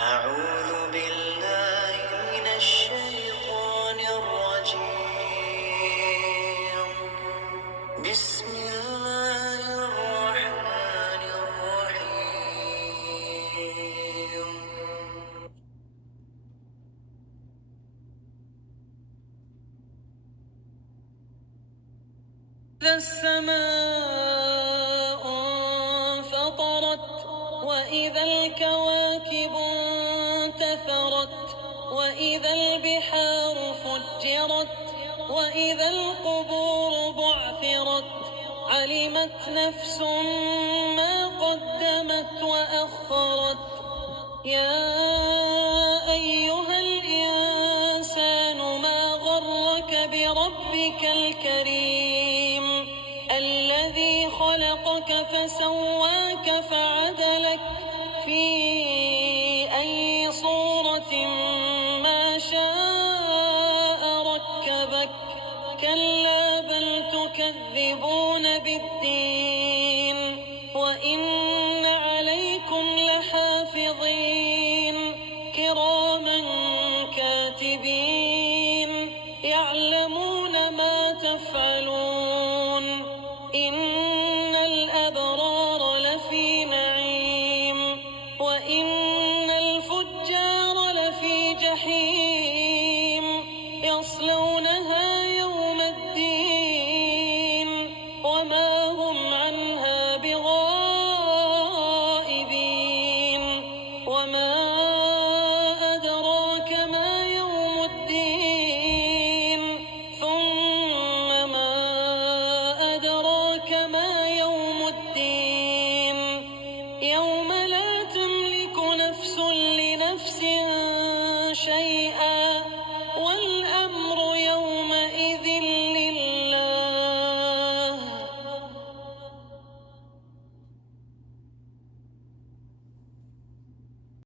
أعوذ بالله من الشيطان الرجيم. بسم الله الرحمن الرحيم. إذا السماء انفطرت وإذا الكواكب انتثرت وإذا البحار فجرت وإذا القبور بعثرت علمت نفس ما قدمت وأخرت يا أيها الإنسان ما غرك بربك الكريم الذي خلقك فسواك فعدلك في أي صورة ما شاء ركبك كلا بل تكذبون بالدين وإن عليكم لحافظين كراما كاتبين يعلمون ما تفعلون إن الأبرار لفي نعيم وإن الفجار لفي جحيم يصلونها يوم الدين وما هم عنها بغائبين وما أدراك ما يوم الدين ثم ما أدراك ما يوم الدين يوم لا تملك نفس لنفس شيئا